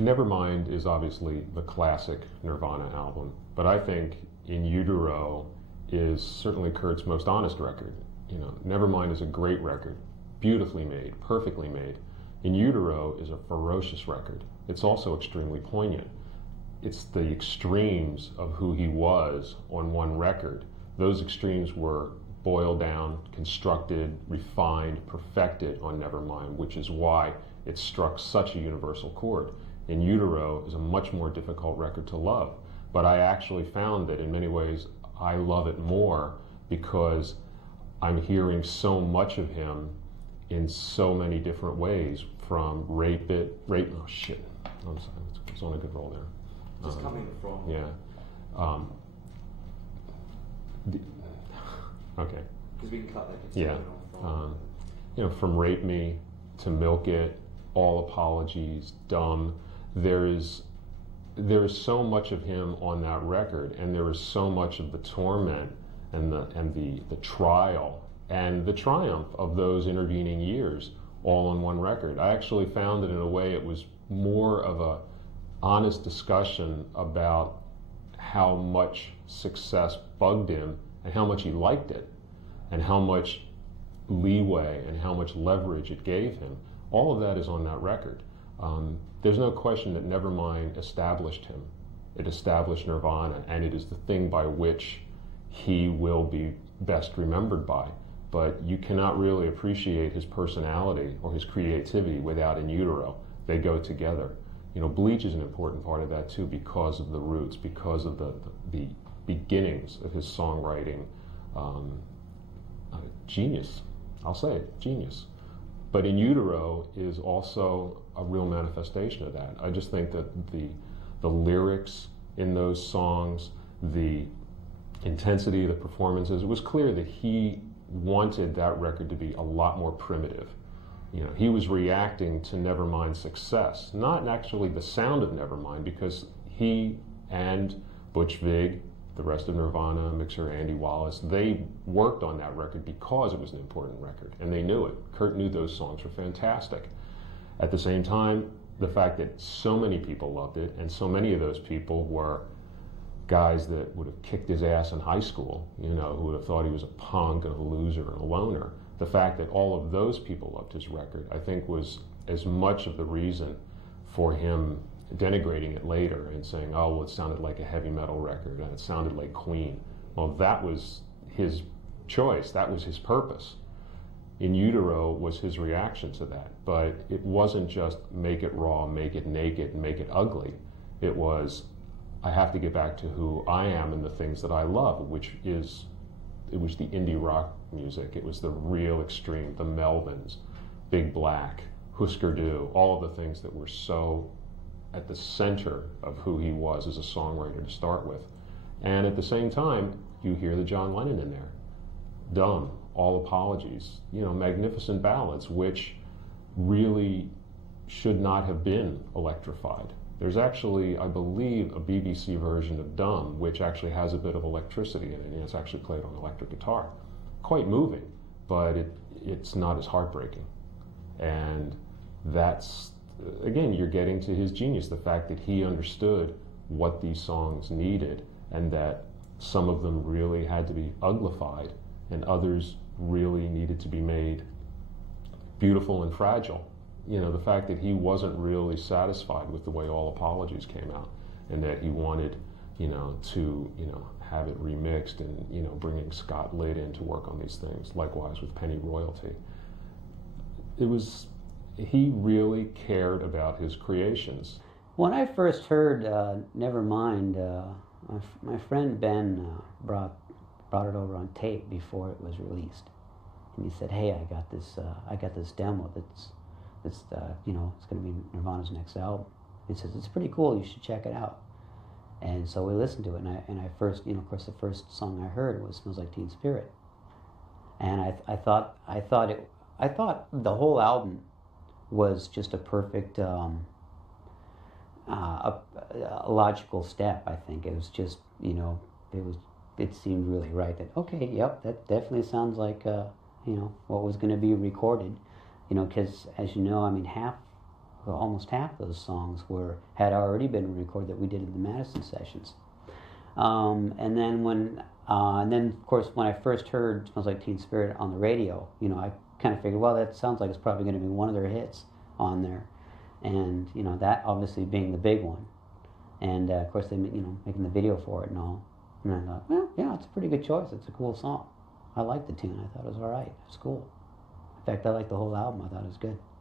Nevermind is obviously the classic Nirvana album, but I think In Utero is certainly Kurt's most honest record. You know, Nevermind is a great record, beautifully made, perfectly made. In Utero is a ferocious record. It's also extremely poignant. It's the extremes of who he was on one record. Those extremes were boiled down, constructed, refined, perfected on Nevermind, which is why it struck such a universal chord. In Utero is a much more difficult record to love, but I actually found that in many ways I love it more because I'm hearing so much of him in so many different ways, from oh shit, I'm sorry, it's on a good roll there. Just coming from... Yeah. Okay. Because we can cut that. Yeah. You know, from Rape Me to Milk It, All Apologies, Dumb, there is so much of him on that record, and there is so much of the torment and the trial and the triumph of those intervening years all on one record. I actually found that in a way it was more of a honest discussion about how much success bugged him and how much he liked it and how much leeway and how much leverage it gave him. All of that is on that record. There's no question that Nevermind established him. It established Nirvana, and it is the thing by which he will be best remembered by. But you cannot really appreciate his personality or his creativity without In Utero. They go together. You know, Bleach is an important part of that too, because of the roots, because of the beginnings of his songwriting. Genius, I'll say it, genius. But In Utero is also a real manifestation of that. I just think that the lyrics in those songs, the intensity of the performances, it was clear that he wanted that record to be a lot more primitive. You know, he was reacting to Nevermind's success, not actually the sound of Nevermind, because he and Butch Vig, the rest of Nirvana, mixer Andy Wallace, they worked on that record because it was an important record, and they knew it. Kurt knew those songs were fantastic. At the same time, the fact that so many people loved it, and so many of those people were guys that would have kicked his ass in high school, you know, who would have thought he was a punk and a loser and a loner. The fact that all of those people loved his record, I think, was as much of the reason for him denigrating it later and saying, oh, well, it sounded like a heavy metal record and it sounded like Queen. Well, that was his choice. That was his purpose. In Utero was his reaction to that. But it wasn't just make it raw, make it naked, make it ugly. It was, I have to get back to who I am and the things that I love, which is, it was the indie rock music. It was the real extreme, the Melvins, Big Black, Husker Du, all of the things that were so at the center of who he was as a songwriter to start with. And at the same time, you hear the John Lennon in there. Dumb, All Apologies, you know, magnificent ballads, which really should not have been electrified. There's actually, I believe, a BBC version of Dumb, which actually has a bit of electricity in it, and it's actually played on electric guitar. Quite moving, but it's not as heartbreaking. And that's, again, you're getting to his genius, the fact that he understood what these songs needed, and that some of them really had to be uglified, and others really needed to be made beautiful and fragile. You know, the fact that he wasn't really satisfied with the way All Apologies came out, and that he wanted, you know, to, you know, have it remixed, and, you know, bringing Scott Litt in to work on these things, likewise with Penny Royalty. It was, he really cared about his creations. When I first heard Nevermind, my friend Ben brought it over on tape before it was released, and he said, "Hey, I got this demo that's you know, it's going to be Nirvana's next album." He says, "It's pretty cool. You should check it out." And so we listened to it, and I first, you know, of course, the first song I heard was "Smells Like Teen Spirit," and I thought the whole album was just a perfect a logical step. I think it was just, you know, it seemed really right that, okay, yep, that definitely sounds like you know, what was going to be recorded, you know, because as you know, I mean, half well, almost half those songs had already been recorded that we did in the Madison sessions. And then of course when I first heard "Smells Like Teen Spirit" on the radio, you know, I kind of figured, well, that sounds like it's probably going to be one of their hits on there, and you know, that obviously being the big one, and of course they, you know, making the video for it and all, and I thought, well, yeah, it's a pretty good choice. It's a cool song. I liked the tune. I thought it was all right. It's cool. In fact, I liked the whole album. I thought it was good.